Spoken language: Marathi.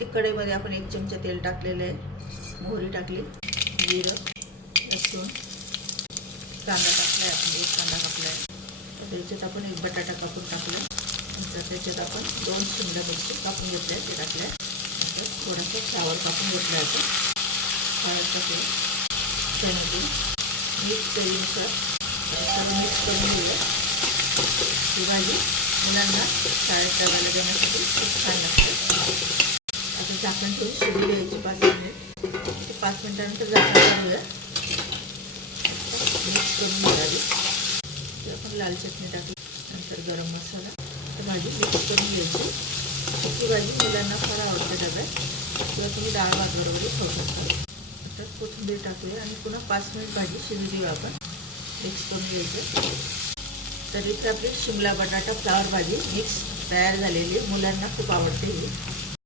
ते कढईमध्ये आपण 1 चमचा तेल टाकलेलं आहे, मोहरी टाकली, जिरं, लसूण, कांदा टाकला आहे, आपण 1 कांदा कापला आहे. त्याच्यात आपण 1 बटाटा कापून टाकला. नंतर त्याच्यात आपण 2 शिमला मिरची कापून घेतल्या, ते टाकल्या. नंतर थोडासा फ्लावर कापून घेतला आहे. फ्लावर टाकलं, चण्याची मीठ चवीनुसार सर्व मिक्स करून घेऊया. ही भाजी मुलांना शाळेत डब्याला देण्यासाठी खूप छान लागते. आता झाकण ठेवून शिजू द्यायची 5 मिनिट. 5 मिनिटानंतर झाकण काढूया. मिक्स करून घ्यावी. आपण लाल चटणी टाकली, नंतर गरम मसाला, तर भाजी मिक्स करून घ्यायची. ही भाजी मुलांना फार आवडते डब्यात, किंवा तुम्ही डाळ भात बरोबरही खाऊ शकता. तर कोथिंबीर टाकूया आणि पुन्हा 5 मिनिट भाजी शिजू देऊ. आपण मिक्स करून घ्यायचं. तर इथं आपली शिमला बटाटा फ्लावर भाजी मिक्स तयार झालेली, मुलांना खूप आवडते ही.